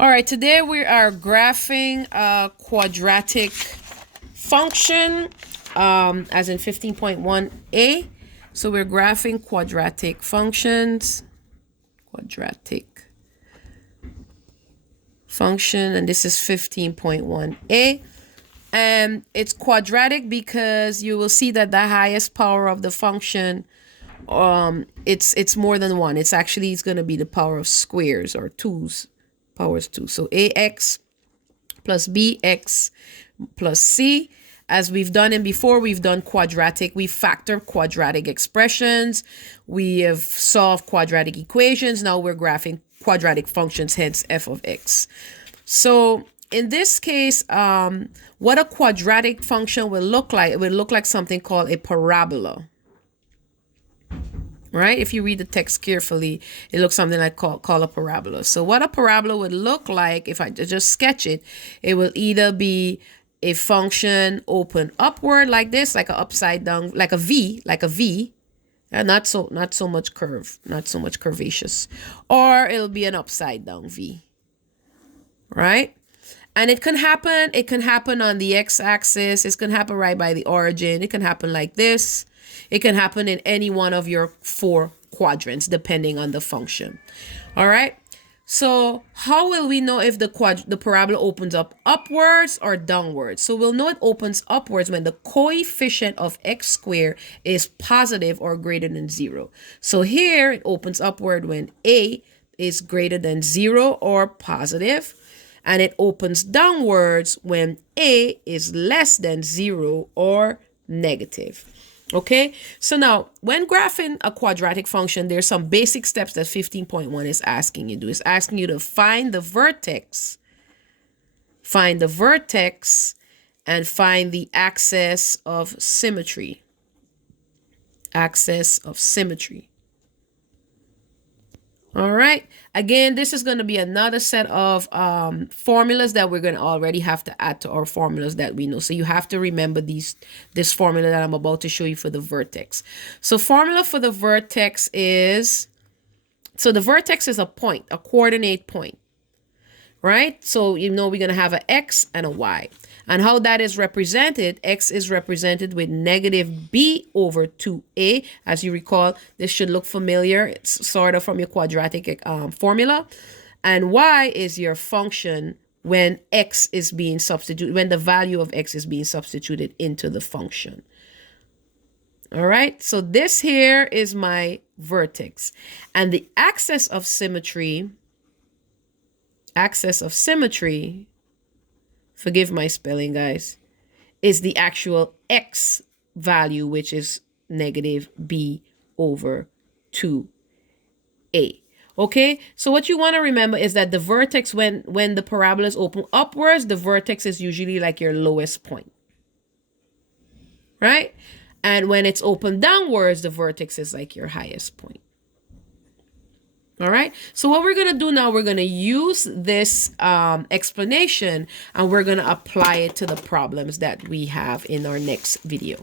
All right, today we are graphing a quadratic function, as in 15.1a. So we're graphing quadratic functions, quadratic function, and this is 15.1a. And it's quadratic because you will see that the highest power of the function, it's more than one. It's going to be the power of squares, or powers 2. So ax plus bx plus c. As we've done in before, we've done quadratic. We factor quadratic expressions. We have solved quadratic equations. Now we're graphing quadratic functions, hence f of x. So in this case, what a quadratic function will look like, it will look like something called a parabola. Right? If you read the text carefully, it looks something like call a parabola. So what a parabola would look like, if I just sketch it, it will either be a function open upward like this, like an upside down, like a V, and not so much curve, not so much curvaceous, or it'll be an upside down V, right? And it can happen on the x-axis. It can happen right by the origin. It can happen like this. It can happen in any one of your 4 quadrants, depending on the function. All right. So how will we know if the parabola opens up upwards or downwards? So we'll know it opens upwards when the coefficient of x squared is positive or greater than 0. So here it opens upward when a is greater than 0 or positive. And it opens downwards when a is less than 0 or negative. Okay, so now when graphing a quadratic function, there's some basic steps that 15.1 is asking you to do. It's asking you to find the vertex, and find the axis of symmetry. Axis of symmetry. All right. Again, this is going to be another set of formulas that we're going to already have to add to our formulas that we know. So you have to remember this formula that I'm about to show you for the vertex. So formula for the vertex is, so the vertex is a point, a coordinate point, right? So you know we're going to have an x and a y. And how that is represented, x is represented with negative b over 2a. As you recall, this should look familiar. It's sort of from your quadratic formula. And y is your function when x is being substituted, when the value of x is being substituted into the function. All right, so this here is my vertex. And the axis of symmetry, forgive my spelling, guys, is the actual x value, which is negative b over 2a. Okay, so what you want to remember is that the vertex, when the parabola is open upwards, the vertex is usually like your lowest point, right? And when it's open downwards, the vertex is like your highest point. All right, so what we're going to do now, we're going to use this explanation and we're going to apply it to the problems that we have in our next video.